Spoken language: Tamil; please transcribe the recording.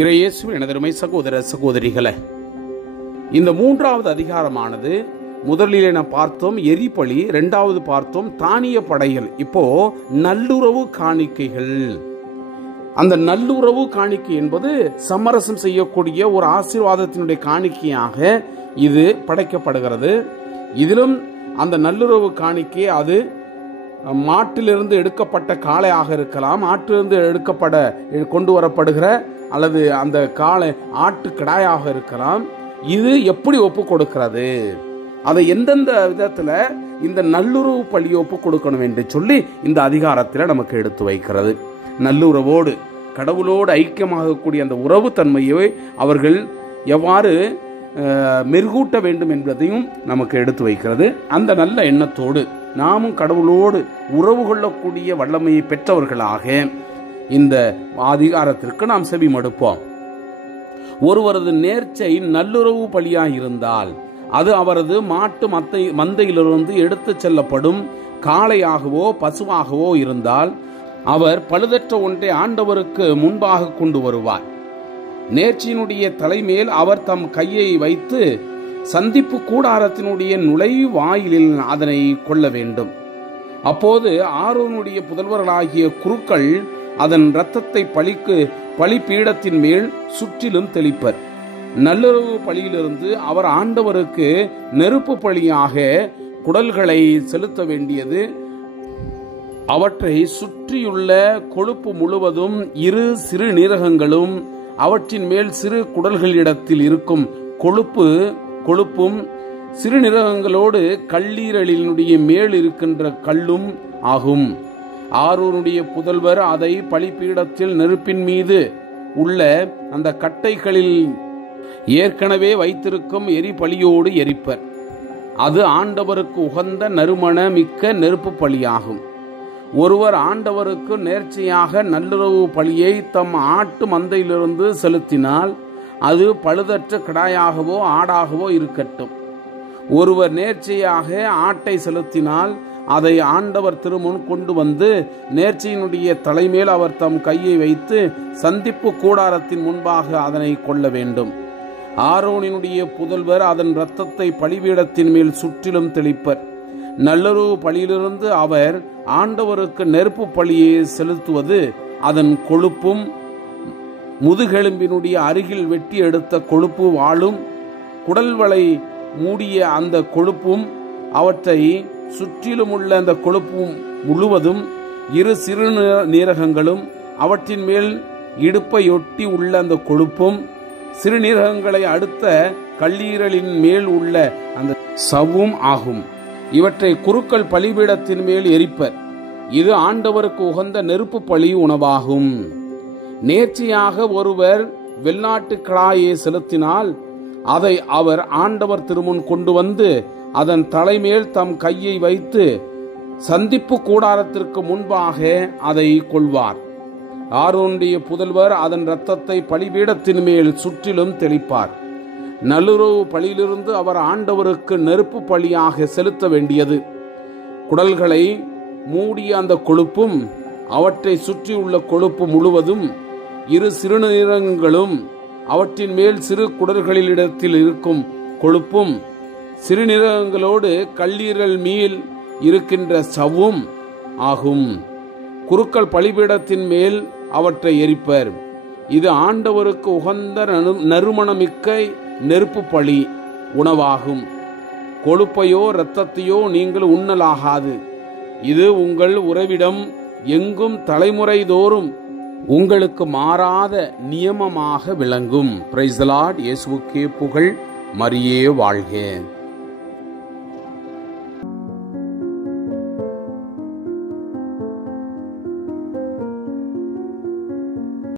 இறையேசுவின் எனதருமை சகோதர சகோதரிகளே, இந்த மூன்றாவது அதிகாரமானது முதலில் நாம் பார்த்தோம் எரிபலி, இரண்டாவது பார்த்தோம் தானிய படையல். இப்போ நல்லுறவு காணிக்கைகள். அந்த நல்லுறவு காணிக்கை என்பது சமரசம் செய்யக்கூடிய ஒரு ஆசீர்வாதத்தினுடைய காணிக்கையாக இது படைக்கப்படுகிறது. இதிலும் அந்த நல்லுறவு காணிக்கை அது மாட்டிலிருந்து எடுக்கப்பட்ட காளையாக இருக்கலாம், ஆற்றிலிருந்து கொண்டு வரப்படுகிற அல்லது அந்த காளை ஆட்டு கிடாயாக இருக்கலாம். இது எப்படி ஒப்பு கொடுக்கிறது, அதை எந்தெந்த விதத்துல இந்த நல்லுறவு பலி ஒப்பு கொடுக்கணும் என்று சொல்லி இந்த அதிகாரத்தில் நமக்கு எடுத்து வைக்கிறது. நல்லுறவோடு கடவுளோடு ஐக்கியமாகக்கூடிய அந்த உறவு தன்மையை அவர்கள் எவ்வாறு மெருகூட்ட வேண்டும் என்பதையும் நமக்கு எடுத்து வைக்கிறது. அந்த நல்ல எண்ணத்தோடு நாமும் கடவுளோடு உறவு கொள்ளக்கூடிய வல்லமையை பெற்றவர்களாக இந்த அதிகாரத்திற்கு நாம் செவி மடுப்போம். ஒருவரது நேர்ச்சை நல்லுறவு பலியாக இருந்தால் அது அவரது மாட்டு மந்தையிலிருந்து எடுத்து செல்லப்படும் காளையாகவோ பசுவாகவோ இருந்தால் அவர் பழுதற்ற ஒன்றை ஆண்டவருக்கு முன்பாக கொண்டு வருவார். நேர்ச்சியினுடைய தலைமேல் அவர் தம் கையை வைத்து சந்திப்பு கூடாரத்தினுடைய நுழைவாயிலில் அதனை கொள்ள வேண்டும். அப்போது ஆரோனுடைய புதல்வர்களாகிய குருக்கள் அதன் இரத்தத்தை பலிபீடத்தின் மேல் சுற்றிலும் தெளிப்பர். நல்லுறவு பலியிலிருந்து அவர் ஆண்டவருக்கு நெருப்பு பலியாக குடல்களை செலுத்த வேண்டியது. அவற்றை சுற்றியுள்ள கொழுப்பு முழுவதும் இரு சிறு நீரகங்களும் அவற்றின் மேல் சிறு குடல்களிடத்தில் இருக்கும் கொழுப்பும் சிறுநீரகங்களோடு கல்லீரலினுடைய மேல் இருக்கின்ற கல்லும் ஆகும். ஆரோனுடைய புதல்வர் அதை பலிபீடத்தில் நெருப்பின் மீது உள்ள அந்த கட்டைகளில் ஏற்கனவே வைத்திருக்கும் எரிபலியோடு எரிப்பர். அது ஆண்டவருக்கு உகந்த நறுமண மிக்க நெருப்பு பலியாகும். ஒருவர் ஆண்டவருக்கு நேர்ச்சையாக நல்லுறவு பலியை தம் ஆட்டு மந்தையிலிருந்து செலுத்தினால் அது பழுதற்ற கிடாயாகவோ ஆடாகவோ இருக்கட்டும். ஒருவர் நேர்ச்சையாக ஆட்டை செலுத்தினால் அதை ஆண்டவர் திருமுன் கொண்டு வந்து நேர்ச்சையினுடைய தலைமேல் அவர் தம் கையை வைத்து சந்திப்பு கூடாரத்தின் முன்பாக அதனை கொள்ள வேண்டும். ஆரோனினுடைய புதல்வர் அதன் இரத்தத்தை பலிபீடத்தின் மேல் சுற்றிலும் தெளிப்பர். நல்லுறவு பலியிலிருந்து அவர் ஆண்டவருக்கு நெருப்பு பலியை செலுத்துவது அதன் கொழுப்பும் முதுகெலும்பினுடைய அருகில் வெட்டி எடுத்த கொழுப்பு வாளும் குடல்வளை மூடிய அந்த கொழுப்பும் அவற்றை சுற்றிலும் உள்ள அந்த கொழுப்பும் முழுவதும் இரு சிறு நீரகங்களும் அவற்றின் மேல் இடுப்பையொட்டி உள்ள அந்த கொழுப்பும் சிறுநீரகங்களை அடுத்த கல்லீரலின் மேல் உள்ள அந்த சவ்வும் ஆகும். இவற்றை குருக்கள் பலிபீடத்தின் மேல் எரிப்பர். இது ஆண்டவருக்கு உகந்த நெருப்பு பலி உணவாகும். நேர்ச்சியாக ஒருவர் வெள்ளாட்டு கிடாயை செலுத்தினால் அதை அவர் ஆண்டவர் திருமுன் கொண்டு வந்து அதன் தலைமேல் தம் கையை வைத்து சந்திப்பு கூடாரத்திற்கு முன்பாக அதை கொள்வார். ஆரோனுடைய புதல்வர் அதன் இரத்தத்தை பலிபீடத்தின் மேல் சுற்றிலும் தெளிப்பார். நல்லுறவு பலியிலிருந்து அவர் ஆண்டவருக்கு நெருப்பு பலியாக செலுத்த வேண்டியது குடல்களை மூடிய அந்த கொழுப்பும் அவற்றை சுற்றியுள்ள கொழுப்பு முழுவதும் இரு சிறுநீரகங்களும் அவற்றின் மேல் சிறு குடல்களிடத்தில் இருக்கும் கொழுப்பும் சிறுநீரகங்களோடு கல்லீரல் மேல் இருக்கின்ற சவ்வும் ஆகும். குருக்கள் பலிபீடத்தின் மேல் அவற்றை எரிப்பர். இது ஆண்டவருக்கு உகந்த நறுமணமிக்க நெருப்பு பலி உணவாகும். கொழுப்பையோ இரத்தத்தையோ நீங்கள் உண்ணலாகாது. இது உங்கள் உறவிடம் எங்கும் தலைமுறை தோறும் உங்களுக்கு மாறாத நியமமாக விளங்கும். Praise the Lord. இயேசுவுக்கே புகழ். மரியே வாழ்க.